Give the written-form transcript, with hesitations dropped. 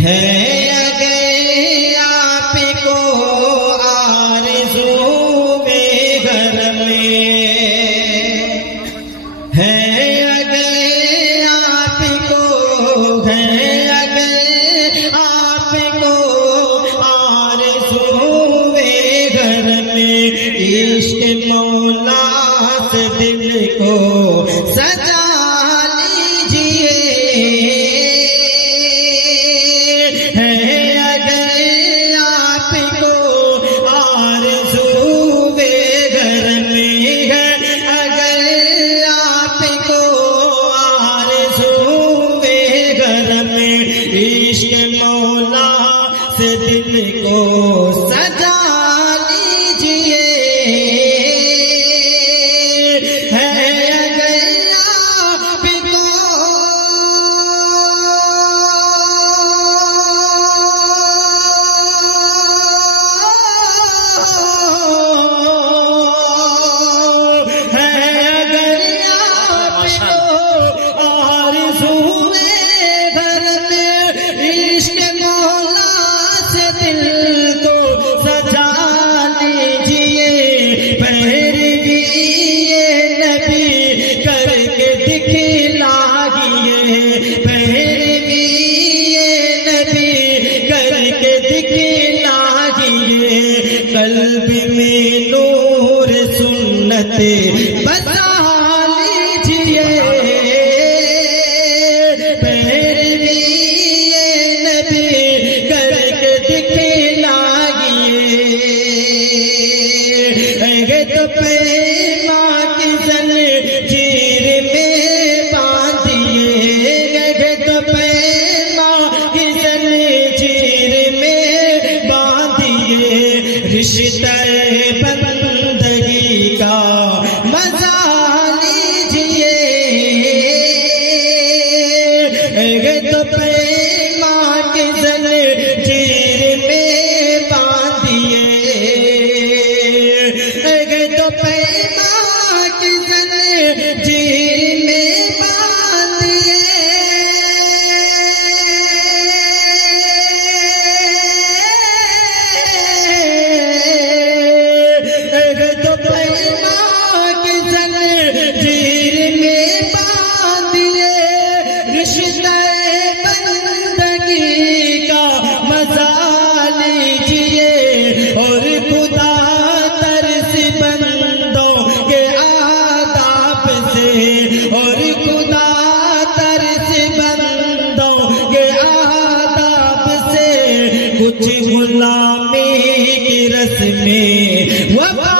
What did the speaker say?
है अगर आपको आरज़ू बेघर में, है अगर आपको, है अगर आपको आरज़ू बेघर में, इश्क़ मौला से दिल को सजा लीजिए। है अगर आपको आरज़ू बेघर में, है अगर आपको आरज़ू बेघर में, इश्क़ मौला से दिल को सजा लीजिए। है अगर आपको आरज़ू बेघर में, इश्क़ मौला से दिल को सजा लीजिए। पैरवी ये नबी करके दिखलाइए, पैरवी ये नबी करके दिखलाइए। कल्ब में नूर सुन्नत बसा लीजिए। पैरवी ये नबी करके दिखलाइए। तो पैमा की ज़ंजीर में बांधिए, तो पैमा की ज़ंजीर में बांधिए। रिश्ता बंदगी का मजा लीजिए। तो पैमा की ज़ंजीर में बांधिए, तो पैमा की ज़ंजीर में बांधिए। तो पैमा की ज़ंजीर में बांधिए। रिश्ता बंदगी का मजा लीजिए। और खुदा तरस बंदों के आदाब से, और खुदा तरस बंदों के आदाब से, कुछ गुलामी की रस्में वफा